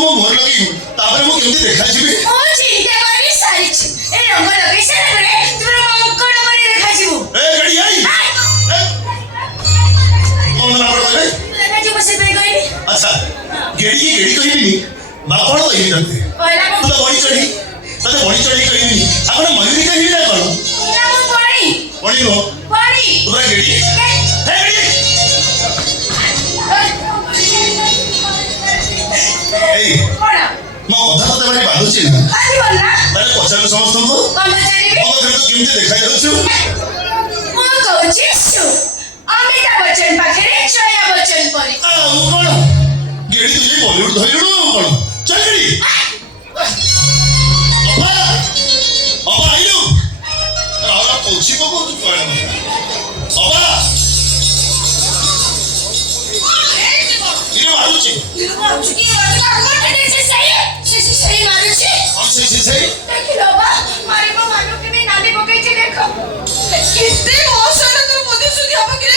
मो मोर लगी तापर मो केमती देखा छिबी ओ चिंता करी सारी ए रंग लगे सारा बरे तुरा मंकड़ परे देखा छिबू ए गड़ी आई कौन ना पड़ गई लगा जो बसे पे गई अच्छा गेड़ी कहिबी नी बापड़ कहिबी तते ओला तू तो बड़ी चढ़ी तते बड़ी चढ़ी कहिबी नी आपण मयूरी कहिबी ना कोन ना मो पड़ी हो पड़ी तोरा गेड़ी हे गेड़ी ए कोना मो कथा कथा भाई बाधुची ना आजी बोलना अरे पचार समस्त को कर्मचारी भी मो तो केमती देखाई जाउछु मो कहूची सु अमिताभ बच्चन पाखरे जया बच्चन परी आ कोन गेड़ी तुझे बॉलीवुड धइलु कोन चल गेड़ी अबा आइलु आला पौछी को तू कोन अबा इने मारुची की रोजगार कोठे से सही मारुची हम सही देखिलो बा मारे को मानो के नाली पकई छे देखो कितने मौसम तो मोदी सुधी अब के